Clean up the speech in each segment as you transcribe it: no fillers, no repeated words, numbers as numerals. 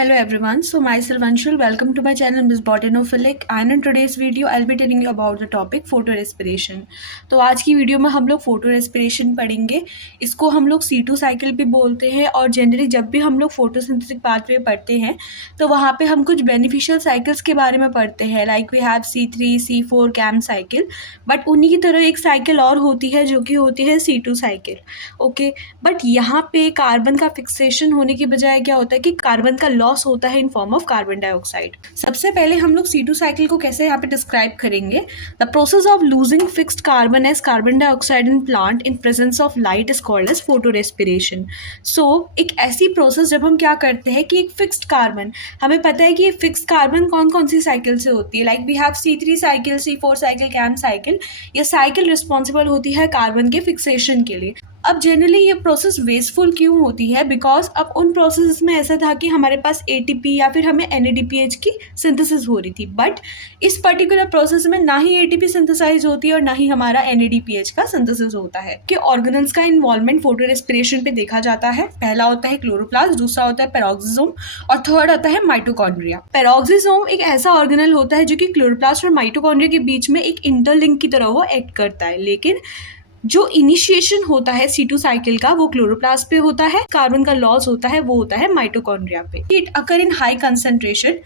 Hello everyone, so myself Anshul, welcome to my channel Miss Botanophilic and in today's video I'll be telling you about the topic photo respiration। तो आज की video में हम लोग photo respiration पढ़ेंगे। इसको हम लोग C2 साइकिल भी बोलते हैं और जनरली जब भी हम लोग फोटोसिंथेटिक पाथवे पढ़ते हैं तो वहाँ पे हम कुछ बेनिफिशियल साइकिल्स के बारे में पढ़ते हैं, like we have C3, C4 cam cycle. But उन्हीं की तरह एक साइकिल और होती है जो कि होती है C2 साइकिल। ओके, बट यहाँ पे कार्बन का फिक्सेशन होने की बजाय क्या होता है कि कार्बन का लॉस होता है in form of carbon dioxide. सबसे पहले हम लोग C2 साइकिल को कैसे यहाँ पे डिस्क्राइब करेंगे। The process of losing fixed carbon as carbon dioxide in plant in presence of light is called as photorespiration. So एक ऐसी प्रोसेस जब हम क्या करते हैं कि एक फिक्स्ड कार्बन, हमें पता है कि ये फिक्स्ड कार्बन कौन कौन सी साइकिल से होती है, like we have C3 cycle, C4 cycle, cam cycle. ये साइकिल रिस्पॉन्सिबल होती है कार्बन के फिक्सेशन के लिए। अब जनरली ये प्रोसेस वेस्टफुल क्यों होती है, बिकॉज अब उन प्रोसेस में ऐसा था कि हमारे पास ATP या फिर हमें NADPH की सिंथेसिस हो रही थी, बट इस पर्टिकुलर प्रोसेस में ना ही ATP सिंथेसाइज होती है और ना ही हमारा NADPH का सिंथेसिस होता है। कि ऑर्गेनल्स का इन्वॉल्वमेंट फोटो रेस्पिरेशन पे देखा जाता है। पहला होता है क्लोरोप्लास्ट, दूसरा होता है पेरोक्सिसोम और थर्ड होता है माइटोकॉन्ड्रिया। पेरोक्सिसोम एक ऐसा ऑर्गेनल होता है जो कि क्लोरोप्लास्ट और माइटोकॉन्ड्रिया के बीच में एक इंटरलिंक की तरह वो एक्ट करता है, लेकिन जो इनिशिएशन होता है C2 साइकिल का वो क्लोरोप्लास्ट पे होता है, कार्बन का लॉस होता है वो होता है माइटोकॉन्ड्रिया पे। It occur in high concentration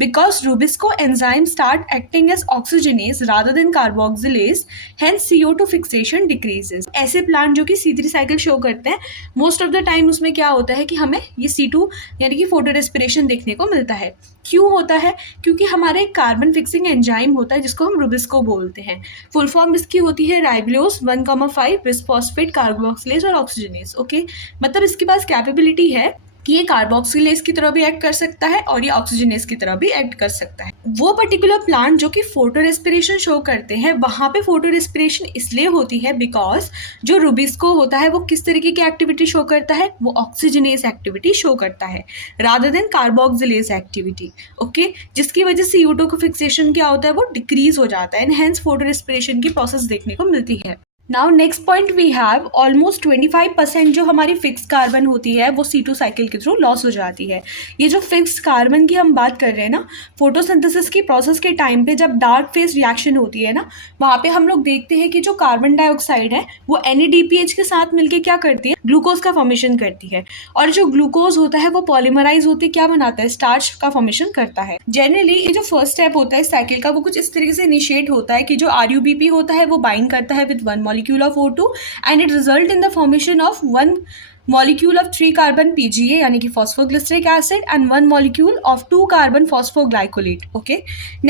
because Rubisco enzymes start acting as oxygenase rather than carboxylase, hence CO2 fixation decreases। ऐसे प्लांट जो कि C3 साइकिल शो करते हैं, मोस्ट ऑफ द टाइम उसमें क्या होता है कि हमें ये C2 यानी कि फोटो रेस्पिरेशन देखने को मिलता है। क्यों होता है? क्योंकि हमारा एक कार्बन फिक्सिंग एंजाइम होता है जिसको हम रुबिस्को बोलते हैं। फुल फॉर्म इसकी होती है राइबोलोज 1,5 बिस्फॉस्फेट कार्बोक्सिलेज और ऑक्सीजनेज। ओके, मतलब इसके पास कैपेबिलिटी है कि ये कार्बोक्सिलेज की तरह भी एक्ट कर सकता है और ये ऑक्सीजनेज की तरह भी एक्ट कर सकता है। वो पर्टिकुलर प्लांट जो कि फोटो रेस्पिरेशन शो करते हैं, वहाँ पे फोटो रेस्पिरेशन इसलिए होती है बिकॉज जो रुबिस्को होता है वो किस तरीके की एक्टिविटी शो करता है, वो ऑक्सीजनेज एक्टिविटी शो करता है rather than carboxylase activity. Okay, जिसकी वजह से CO2 का फिक्सेशन क्या होता है, वो डिक्रीज हो जाता है एंड हेंस फोटो रेस्पिरेशन की प्रोसेस देखने को मिलती है। Now next point we have almost 25% जो हमारी फिक्स कार्बन होती है वो C2 साइकिल के थ्रू लॉस हो जाती है। ये जो फिक्स कार्बन की हम बात कर रहे हैं ना, फोटोसिंथेसिस की प्रोसेस के टाइम पे जब डार्क फेज रिएक्शन होती है ना, वहाँ पे हम लोग देखते हैं कि जो कार्बन डाइऑक्साइड है वो NADPH के साथ मिलके क्या करती है, ग्लूकोज का फॉर्मेशन करती है। और जो ग्लूकोज होता है वो पॉलीमराइज होते क्या बनाता है, स्टार्च का फॉर्मेशन करता है। जनरली ये जो फर्स्ट स्टेप होता है साइकिल का वो कुछ इस तरीके से इनिशिएट होता है कि जो RUBP होता है वो बाइंड करता है with one molecule of O2 and it result in the formation of one molecule of 3 carbon PGA यानी कि phosphoglyceric acid and 1 molecule of 2 carbon phosphoglycolate। okay,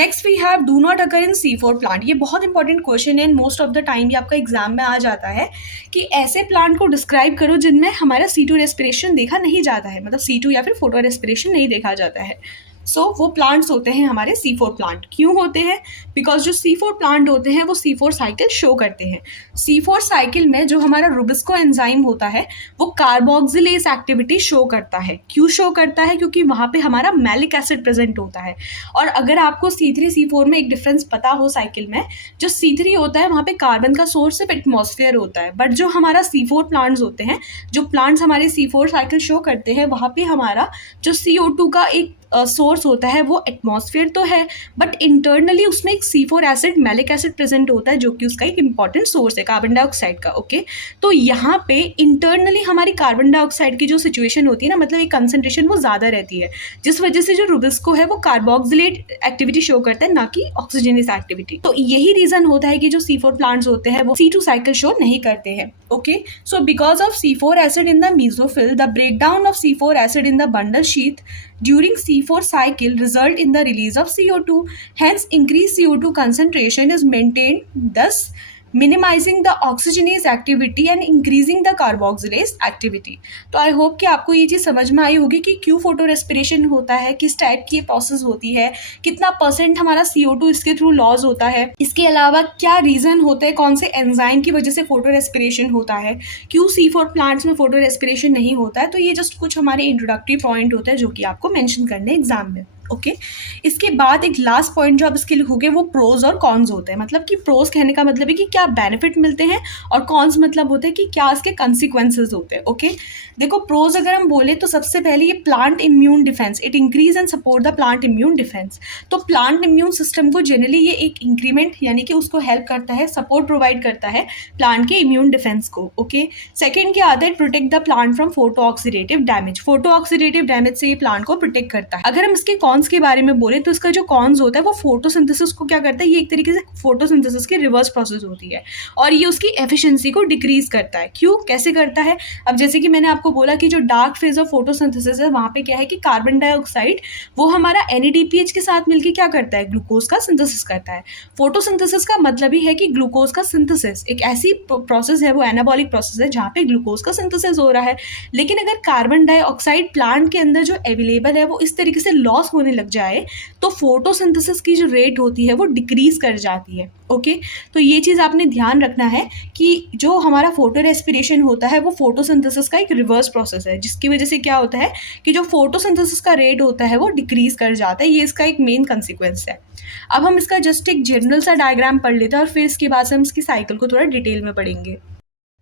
next we have do not occur in C4 plant। ये बहुत important question है, most of the time ये आपका exam में आ जाता है कि ऐसे प्लांट को डिस्क्राइब करो जिनमें हमारा C2 रेस्पिरेशन देखा नहीं जाता है, मतलब C2 या फिर फोटो रेस्पिरेशन नहीं देखा जाता है। वो प्लांट्स होते हैं हमारे C4 प्लांट। क्यों होते हैं? बिकॉज जो C4 प्लांट होते हैं वो C4 साइकिल शो करते हैं। C4 साइकिल में जो हमारा रुबिस्को एंजाइम होता है वो कार्बोक्सिलेज एक्टिविटी शो करता है। क्यों शो करता है? क्योंकि वहाँ पे हमारा मैलिक एसिड प्रेजेंट होता है। और अगर आपको C3 C4 में एक डिफरेंस पता हो साइकिल में, जो C3 होता है वहाँ पे कार्बन का सोर्स सिर्फ एटमॉस्फेयर होता है, बट जो हमारा C4 प्लांट्स होते हैं, जो प्लांट्स हमारे C4 साइकिल शो करते हैं, वहाँ पे हमारा जो CO2 का एक सोर्स होता है वो एटमॉस्फेयर तो है, बट इंटरनली उसमें एक C4 acid, malic acid present होता है जो कि उसका एक इंपॉर्टेंट सोर्स है कार्बन डाइऑक्साइड का। ओके, तो यहाँ पे इंटरनली हमारी कार्बन डाइऑक्साइड की जो सिचुएशन होती है ना, मतलब एक कंसंट्रेशन वो ज़्यादा रहती है, जिस वजह से जो रुबिस्को है वो कार्बोक्सिलेट एक्टिविटी शो करता है, ना कि ऑक्सीजनेस एक्टिविटी। तो यही रीजन होता है कि जो C4 प्लांट्स होते हैं वो C2 साइकिल शो नहीं करते हैं। Okay, so because of C4 acid in the mesophyll, the breakdown of C4 acid in the bundle sheath during C4 cycle result in the release of CO2. Hence, increased CO2 concentration is maintained, thus minimizing the oxygenase activity and increasing the carboxylase activity। तो आई hope कि आपको ये चीज़ समझ में आई होगी कि क्यों photo respiration होता है, किस टाइप की प्रोसेस होती है, कितना % हमारा CO2 इसके थ्रू लॉस होता है, इसके अलावा क्या रीज़न होते हैं, कौन से एंजाइम की वजह से फोटो रेस्पिरेशन होता है, क्यों C4 प्लांट्स में फोटो रेस्पिरेशन नहीं होता है। तो ये जस्ट कुछ हमारे इंट्रोडक्टरी पॉइंट होते हैं जो कि आपको मेंशन करने एग्जाम में। ओके। इसके बाद एक लास्ट पॉइंट जो आप इसके लिखोगे वो प्रोज और कॉन्स होते हैं। मतलब कि प्रोज कहने का मतलब है कि क्या बेनिफिट मिलते हैं, और कॉन्स मतलब होते हैं कि क्या इसके कंसिक्वेंसेज होते हैं। ओके, देखो प्रोज अगर हम बोले तो सबसे पहले ये plant immune defence, it increase and support the plant immune defence. तो प्लांट इम्यून सिस्टम को जनरली ये एक इंक्रीमेंट यानी कि उसको हेल्प करता है, सपोर्ट प्रोवाइड करता है प्लांट के इम्यून डिफेंस को। ओके, सेकेंड क्या आता है, protect the plant from photo oxidative damage. Photo oxidative damage से ये प्लांट को प्रोटेक्ट करता है। अगर हम इसके कॉन्स के बारे में बोले तो इसका जो कॉन्स होता है वो फोटोसिंथेसिस को क्या करता है, ये एक तरीके से फोटोसिंथेसिस की रिवर्स प्रोसेस होती है और ये उसकी एफिशिएंसी को डिक्रीज करता है। क्यों, कैसे करता है? अब जैसे कि मैंने आपको बोला कि जो डार्क फेज ऑफ फोटोसिंथेसिस है वहाँ पे क्या है कि कार्बन डाइऑक्साइड वो हमारा NADPH के साथ मिलकर क्या करता है, ग्लूकोज का सिंथेसिस करता है। फोटोसिंथेसिस का मतलब ही है कि ग्लूकोज का सिंथेसिस एक ऐसी प्रोसेस है, वो एनाबॉलिक प्रोसेस है जहाँ पे ग्लूकोज का सिंथेसिस हो रहा है। लेकिन अगर कार्बन डाइऑक्साइड प्लांट के अंदर जो अवेलेबल है वो इस तरीके से लॉस होने लग जाए तो फोटोसिंथेसिस की जो रेट होती है वो डिक्रीज कर जाती है। ओके, तो ये चीज़ आपने ध्यान रखना है कि जो हमारा फोटो रेस्पिरेशन होता है वो फोटोसिंथेसिस का एक रिवर्स प्रोसेस है, जिसकी वजह से क्या होता है कि जो फोटोसिंथेसिस का रेट होता है वो डिक्रीज कर जाता है। ये इसका एक मेन कंसिक्वेंस है। अब हम इसका जस्ट एक जनरल सा डायग्राम पढ़ लेते हैं और फिर इसके बाद से हम इसकी साइकिल को थोड़ा डिटेल में पढ़ेंगे।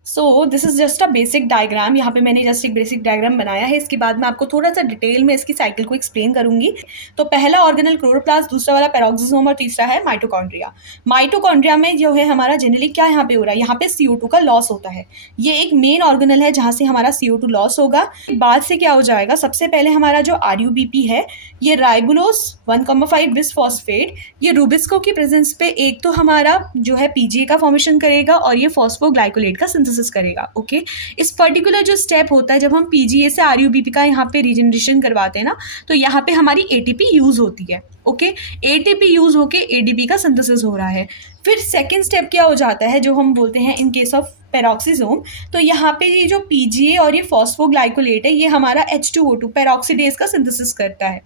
So this is just a basic diagram. यहाँ पे मैंने जस्ट एक बेसिक डायग्राम बनाया है। इसके बाद मैं आपको थोड़ा सा डिटेल में इसकी साइकिल को एक्सप्लेन करूंगी। तो पहला ऑर्गेनल क्लोरोप्लास्ट, दूसरा वाला पैरोक्सिसोम और तीसरा है माइटोकॉन्ड्रिया। माइटोकॉन्ड्रिया में जो है हमारा जनरली क्या यहाँ पे हो रहा है, यहाँ पे CO2 का लॉस होता है। ये एक मेन ऑर्गेनल है जहाँ से हमारा CO2 लॉस होगा। बाद से क्या हो जाएगा, सबसे पहले हमारा जो RUBP है ये राइबुलोस 1,5 बिसफॉस्फेट, ये रूबिस्को की प्रेजेंस पे एक तो हमारा जो है PGA का फॉर्मेशन करेगा और ये फॉस्फोग्लाइकोलेट का सिंथेसिस करेगा। ओके, इस पर्टिकुलर जो स्टेप होता है जब हम PGA से RUBP का यहाँ पे रीजनरेशन करवाते हैं ना, तो यहाँ पे हमारी ATP यूज होती है। ओके, ATP यूज होके ADP का सिंथेसिस हो रहा है। फिर सेकेंड स्टेप क्या हो जाता है, जो हम बोलते हैं इन केस ऑफ पेरोक्सिसोम, तो यहाँ पे ये जो PGA और ये फॉस्फोग्लाइकोलेट है ये हमारा H2O2 पेरोक्सीडेज का सिंथेसिस करता है।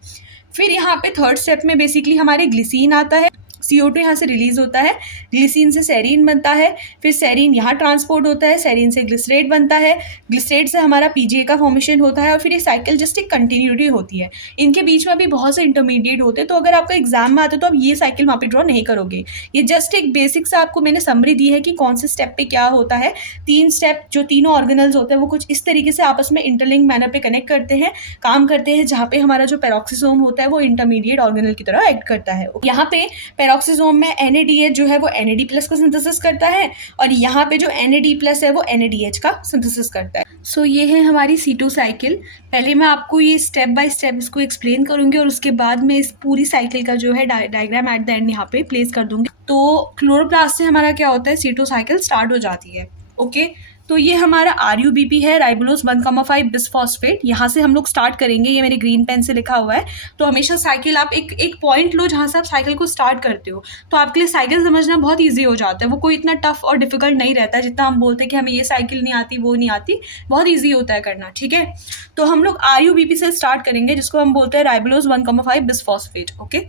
फिर यहाँ पे थर्ड स्टेप में बेसिकली हमारे ग्लिसिन आता है, CO2 यहाँ से रिलीज होता है, ग्लिसिन से सेरीन बनता है, फिर सेरीन यहाँ ट्रांसपोर्ट होता है, सेरीन से ग्लिसरेट बनता है, ग्लिसरेट से हमारा PGA का फॉर्मेशन होता है और फिर ये साइकिल जस्ट एक कंटिन्यूटी होती है। इनके बीच में भी बहुत से इंटरमीडिएट होते हैं, तो अगर आपका एग्जाम में आता है तो आप ये साइकिल वहाँ पे ड्रॉ नहीं करोगे। ये जस्ट एक बेसिक सा आपको मैंने समरी दी है कि कौन से स्टेप पे क्या होता है। तीन स्टेप जो तीनों ऑर्गेनल्स होते हैं वो कुछ इस तरीके से आपस में इंटरलिंक मैनर पे कनेक्ट करते हैं, काम करते हैं, जहाँ पे हमारा जो पेरोक्सिसोम होता है वो इंटरमीडिएट ऑर्गेनल की तरह एक्ट करता है। यहाँ पे पेरोक्सिसोम में NADH जो है वो NAD+ का सिंथेसिस करता है और यहाँ पे जो NAD+ है वो NADH का सिंथेसिस करता है। सो ये है हमारी C2 साइकिल। पहले मैं आपको ये स्टेप बाय स्टेप इसको एक्सप्लेन करूँगी और उसके बाद मैं इस पूरी साइकिल का जो है डायग्राम एट द एंड यहाँ पे प्लेस कर दूँगी। तो क्लोरोप्लास्ट से हमारा क्या होता है, C2 साइकिल स्टार्ट हो जाती है। ओके, तो ये हमारा RUBP है, राइबुलोस 1,5 बिसफॉस्फेट। यहाँ से हम लोग स्टार्ट करेंगे, ये मेरे ग्रीन पेन से लिखा हुआ है। तो हमेशा साइकिल आप एक पॉइंट लो जहाँ से आप साइकिल को स्टार्ट करते हो, तो आपके लिए साइकिल समझना बहुत ईजी हो जाता है। वो कोई इतना टफ और डिफिकल्ट नहीं रहता है जितना हम बोलते हैं कि हमें ये साइकिल नहीं आती वो नहीं आती, बहुत ईजी होता है करना। ठीक है, तो हम लोग RUBP से स्टार्ट करेंगे जिसको हम बोलते हैं राइबुलोस 1,5 बिसफॉस्फेट। ओके,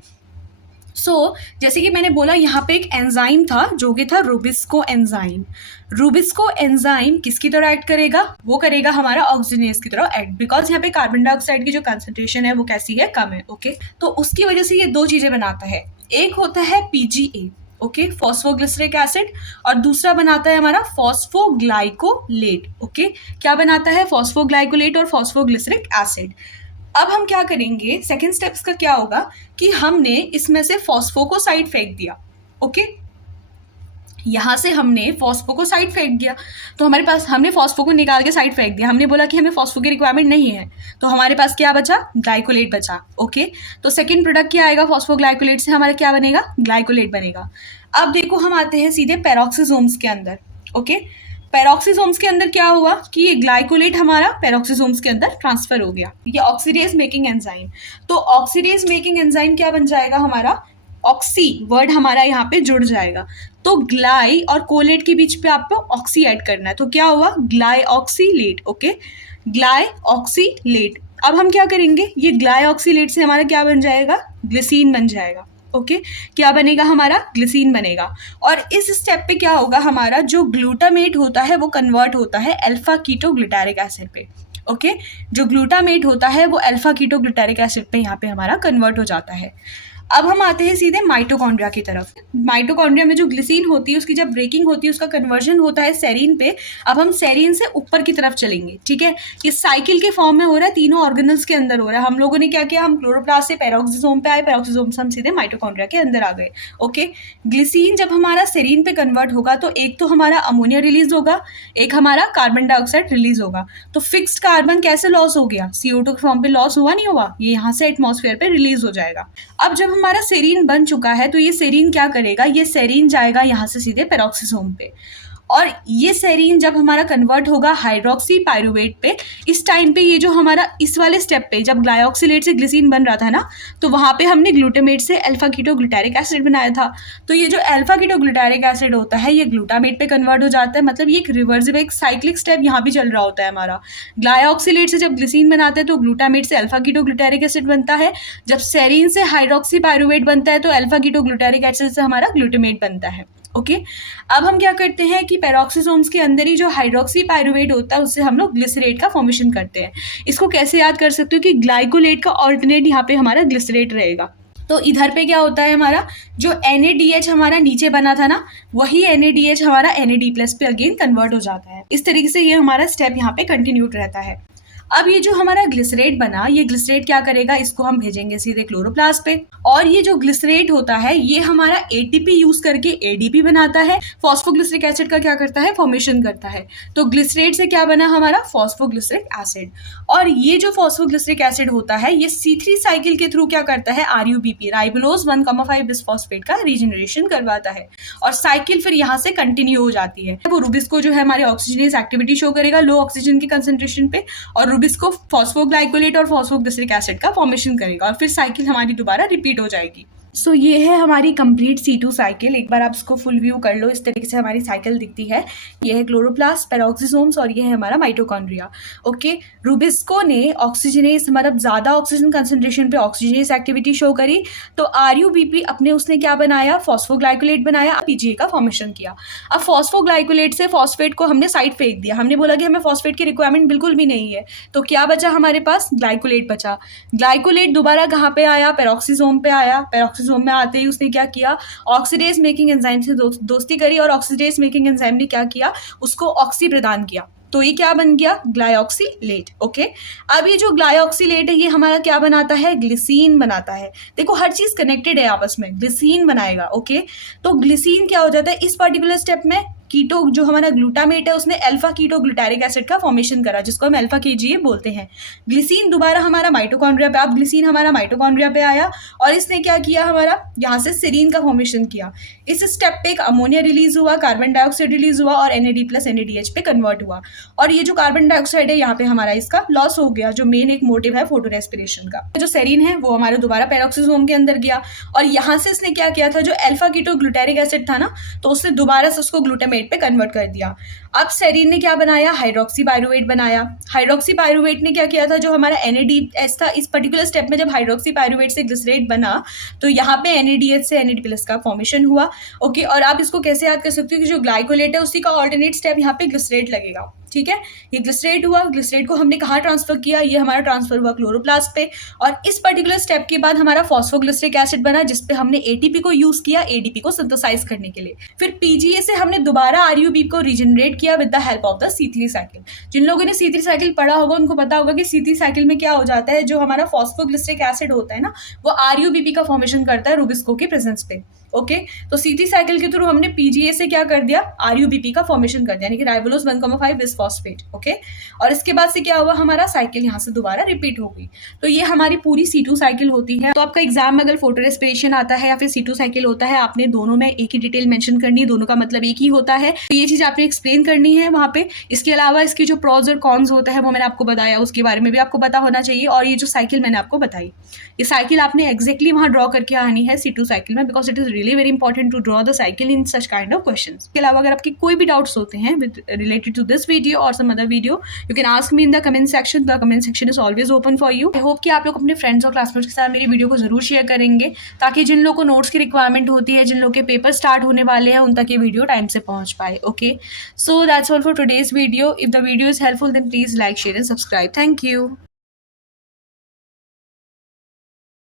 जैसे कि मैंने बोला यहाँ पे एक एंजाइम था जो कि था रूबिस्को एंजाइम। रूबिस्को एंजाइम किसकी तरह एक्ट करेगा, वो करेगा हमारा ऑक्सीजनेज की तरह एक्ट, बिकॉज यहाँ पे कार्बन डाइऑक्साइड की जो कंसंट्रेशन है वो कैसी है, कम है। ओके, तो उसकी वजह से ये दो चीजें बनाता है, एक होता है PGA, ओके, फॉस्फोग्लिसरिक एसिड, और दूसरा बनाता है हमारा फॉस्फोग्लाइकोलेट। ओके, क्या बनाता है, फॉस्फोग्लाइकोलेट और फॉस्फोग्लिसरिक एसिड। अब हम क्या करेंगे, सेकेंड स्टेप्स का क्या होगा कि हमने इसमें से फॉस्फो को साइड फेंक दिया। ओके, यहाँ से हमने फॉस्फो को साइड फेंक दिया, तो हमारे पास हमने फॉस्फो को निकाल के साइड फेंक दिया। हमने बोला कि हमें फॉस्फो की रिक्वायरमेंट नहीं है, तो हमारे पास क्या बचा, ग्लाइकोलेट बचा। ओके, तो सेकेंड प्रोडक्ट क्या आएगा, फॉस्फोग्लाइकोलेट से हमारा क्या बनेगा, ग्लाइकोलेट बनेगा। अब देखो हम आते हैं सीधे पेरोक्सिसोम्स के अंदर। ओके, पेरोक्सिसोम्स के अंदर क्या हुआ कि ये ग्लाइकोलेट हमारा पेरोक्सिसोम्स के अंदर ट्रांसफर हो गया, ये ऑक्सीडेज मेकिंग एंजाइम। तो ऑक्सीडेज मेकिंग एंजाइम क्या बन जाएगा हमारा, ऑक्सी वर्ड हमारा यहाँ पे जुड़ जाएगा। तो ग्लाई और कोलेट के बीच पे आपको ऑक्सी ऐड करना है, तो क्या हुआ, ग्लाइऑक्सीलेट। ओके, ग्लाइऑक्सीलेट। अब हम क्या करेंगे, ये ग्लाइऑक्सीलेट से हमारा क्या बन जाएगा, ग्लिसिन बन जाएगा। ओके, क्या बनेगा हमारा, ग्लिसिन बनेगा। और इस स्टेप पे क्या होगा, हमारा जो ग्लूटामेट होता है वो कन्वर्ट होता है अल्फा कीटो ग्लूटारिक एसिड पे। ओके। जो ग्लूटामेट होता है वो अल्फा कीटोग्लूटारिक एसिड पे यहाँ पे हमारा कन्वर्ट हो जाता है। अब हम आते हैं सीधे माइटोकॉन्ड्रिया की तरफ। माइटोकॉन्ड्रिया में जो ग्लिसिन होती है उसकी जब ब्रेकिंग होती है उसका कन्वर्जन होता है सेरीन पे। अब हम सेरीन से ऊपर की तरफ चलेंगे, ठीक है। ये साइकिल के फॉर्म में हो रहा है, तीनों ऑर्गेनल्स के अंदर हो रहा है। हम लोगों ने क्या किया, हम क्लोरोप्लास्ट से पेरोक्सिसोम पे आए, पेरोक्सिसोम से हम सीधे माइटोकॉन्ड्रिया के अंदर आ गए। ओके, ग्लिसिन जब हमारा सेरीन पे कन्वर्ट होगा तो एक तो हमारा अमोनिया रिलीज होगा, एक हमारा कार्बन डाइऑक्साइड रिलीज होगा। तो फिक्स्ड कार्बन कैसे लॉस हो गया, CO2 के फॉर्म पे लॉस हुआ नहीं हुआ, ये यहाँ से एटमॉस्फेयर पे रिलीज हो जाएगा। अब जब हमारा सेरीन बन चुका है तो ये सेरीन क्या करेगा, ये सेरीन जाएगा यहाँ से सीधे पेरोक्सिसोम पे, और ये सेरीन जब हमारा कन्वर्ट होगा हाइड्रोक्सी पायरुवेट पे। इस टाइम पे ये जो हमारा इस वाले स्टेप पे जब ग्लाइऑक्सिलेट से ग्लिसिन बन रहा था ना, तो वहाँ पे हमने ग्लूटामेट से अल्फा कीटोग्लूटारिक एसिड बनाया था। तो ये जो अल्फा कीटोग्लूटारिक एसिड होता है ये ग्लूटामेट पे कन्वर्ट हो जाता है। मतलब ये एक रिवर्सिबल, एक साइक्लिक स्टेप यहाँ भी चल रहा होता है हमारा। ग्लाइऑक्सिलेट से जब ग्लिसिन बनाते हैं तो ग्लूटामेट से अल्फा कीटोग्लूटारिक एसिड बनता है। जब सेरीन से हाइड्रोक्सी पायरुवेट बनता है तो अल्फा कीटोग्लूटारिक एसिड से हमारा ग्लूटामेट बनता है। ओके, अब हम क्या करते हैं कि पेरोक्सिसोम्स के अंदर ही जो हाइड्रोक्सी पायरुवेट होता है उससे हम लोग ग्लिसरेट का फॉर्मेशन करते हैं। इसको कैसे याद कर सकते हो कि ग्लाइकोलेट का ऑल्टरनेट यहाँ पे हमारा ग्लिसरेट रहेगा। तो इधर पे क्या होता है, हमारा जो NADH हमारा नीचे बना था ना, वही NADH हमारा NAD+ पे अगेन कन्वर्ट हो जाता है। इस तरीके से ये हमारा स्टेप यहाँ पे कंटिन्यूड रहता है। अब ये जो हमारा ग्लिसरेट बना, ये ग्लिसरेट क्या करेगा, इसको हम भेजेंगे सीधे क्लोरोप्लास्ट पे, और ये जो ग्लिसरेट होता है ये हमारा ATP यूज करके ADP बनाता है। फॉस्फोग्लिसरिक एसिड का क्या करता है, फॉर्मेशन करता है। तो ग्लिसरेट से क्या बना हमारा, फॉस्फोग्लिसरिक एसिड। और ये जो फॉस्फोग्लिसरिक एसिड होता है ये C3 साइकिल के थ्रू क्या करता है, RUBP राइबोलोज 1,5 बिस्फॉस्फेट का रीजनरेशन करवाता है, और साइकिल फिर यहाँ से कंटिन्यू हो जाती है। वो रुबिस्को जो है हमारे ऑक्सीजनेस एक्टिविटी शो करेगा लो ऑक्सीजन की कंसेंट्रेशन पे, और रुबिस्को फॉस्फोग्लाइकोलेट और फॉस्फोग्लिसरिक एसिड का फॉर्मेशन करेगा, और फिर साइकिल हमारी दोबारा रिपीट हो जाएगी। सो ये है हमारी कंप्लीट C2 साइकिल। एक बार आप इसको फुल व्यू कर लो, इस तरीके से हमारी साइकिल दिखती है। ये है क्लोरोप्लास्ट, पेरोक्सिसोम्स, और ये है हमारा माइटोकॉन्ड्रिया। ओके, रुबिस्को ने ऑक्सीजनेस, मतलब ज़्यादा ऑक्सीजन कंसंट्रेशन पे ऑक्सीजनेस एक्टिविटी शो करी, तो RUBP अपने उसने क्या बनाया, फॉस्फोग्लाइकोलेट बनाया, PGA का फॉर्मेशन किया। अब फॉस्फोग्लाइकोलेट से फॉस्फेट को हमने साइड फेंक दिया, हमने बोला कि हमें फॉस्फेट की रिक्वायरमेंट बिल्कुल भी नहीं है, तो क्या बचा हमारे पास, ग्लाइकोलेट बचा। ग्लाइकोलेट दोबारा कहाँ पे आया, पेरोक्सिसोम पे आया। पेरोक्सिसोम में आते ही उसने क्या किया, ऑक्सीडेज मेकिंग एंजाइम से दोस्ती करी, और ऑक्सीडेज मेकिंग एंजाइम ने क्या किया, उसको ऑक्सी प्रदान किया। तो ये क्या बन गया, ग्लाइऑक्सीलेट। ओके, अब ये जो ग्लाइऑक्सीलेट है ये हमारा क्या बनाता है, ग्लिसिन बनाता है। देखो हर चीज कनेक्टेड है आपस में, ग्लिसिन बनाएगा। ओके, तो ग्लिसिन क्या हो जाता है, इस पर्टिकुलर स्टेप में कीटो जो हमारा ग्लूटामेट है उसने अल्फा कीटोग्लूटारिक एसिड का फॉर्मेशन करा, जिसको हम अल्फा KGA बोलते हैं। ग्लिसिन दोबारा हमारा माइटोकॉन्ड्रिया पे, अब ग्लिसिन हमारा माइटोकॉन्ड्रिया पे आया, और इसने क्या किया, हमारा यहाँ से सेरीन का फॉर्मेशन किया। इस स्टेप पे एक अमोनिया रिलीज हुआ, कार्बन डाइऑक्साइड रिलीज हुआ, और NAD+ NADH पे कन्वर्ट हुआ। और ये जो कार्बन डाइऑक्साइड है यहाँ पे हमारा इसका लॉस हो गया, जो मेन एक मोटिव है फोटो रेस्पिरेशन का। जो सेरीन है वो हमारा दोबारा पेरोक्सिसोम के अंदर गया, और यहाँ से इसने क्या किया था, जो अल्फा कीटोग्लूटारिक एसिड था ना, तो उसने दोबारा से उसको ग्लूटामेट पे कन्वर्ट कर दिया। अब सेरीन ने क्या बनाया, हाइड्रोक्सी पायरुवेट बनाया। हाइड्रोक्सी पायरुवेट ने क्या किया था, जो हमारा NADH था, इस पर्टिकुलर स्टेप में जब हाइड्रोक्सी पायरुवेट से ग्लिसरेट बना तो यहाँ पे NADH से NAD+ का फॉर्मेशन हुआ। ओके, और आप इसको कैसे याद कर सकते हो कि जो ग्लाइकोलेट है उसी का ऑल्टरनेट स्टेप यहाँ पे ग्लिसरेट लगेगा। ठीक है, ये ग्लिसरेट हुआ, ग्लिसरेट को हमने कहाँ ट्रांसफर किया, ये हमारा ट्रांसफर हुआ क्लोरोप्लास्ट पे, और इस पर्टिकुलर स्टेप के बाद हमारा फॉस्फोग्लिसरिक एसिड बना, जिसपे हमने ATP को यूज किया ADP को सिंथेसाइज करने के लिए। फिर PGA से हमने दोबारा RUBP को रीजनरेट किया with the help of the C3 cycle. जिन लोगों ने C3 साइकिल पढ़ा होगा उनको पता होगा कि C3 साइकिल में क्या हो जाता है, जो हमारा फॉस्फोग्लिसरिक एसिड होता है ना, वो RUBP का फॉर्मेशन करता है रुबिस्को के प्रेजेंस पे। ओके, तो C3 साइकिल के थ्रू हमने PGA से क्या कर दिया, RUBP का फॉर्मेशन कर दिया, यानी कि राइबोलोज 1,5 बिस्फॉस्फेट। ओके, और इसके बाद से क्या हुआ, हमारा साइकिल यहाँ से दोबारा रिपीट हो गई। तो ये हमारी पूरी C2 साइकिल होती है। तो आपका एग्जाम में अगर फोटो रेस्पिरेशन आता है या फिर C2 साइकिल होता है, आपने दोनों में एक ही डिटेल मेंशन करनी है, दोनों का मतलब एक ही होता है, तो ये चीज आपने एक्सप्लेन करनी है वहाँ पे। इसके अलावा इसकी जो प्रॉज और कॉन्स होता है वो मैंने आपको बताया, उसके बारे में भी आपको पता होना चाहिए। और ये जो साइकिल मैंने आपको बताई, ये साइकिल आपने एग्जैक्टली वहाँ ड्रॉ करके आनी है C2 साइकिल में, because it is really really very important to draw the cycle in such kind of question. इसके अलावा अगर आपके कोई भी डाउट्स होते हैं with related to this video और some other video, you can ask me in the comment section. The comment section is always open for you. I hope कि आप लोग अपने फ्रेंड्स और क्लासमेट्स के साथ मेरी वीडियो को जरूर शेयर करेंगे, ताकि जिन लोगों को नोट्स की रिक्वायरमेंट होती है, जिन लोगों के पेपर स्टार्ट होने वाले हैं, उन तक ये वीडियो टाइम से पहुंच पाए। Okay, so that's all for today's video. If the video is helpful then please like, share and subscribe. Thank you.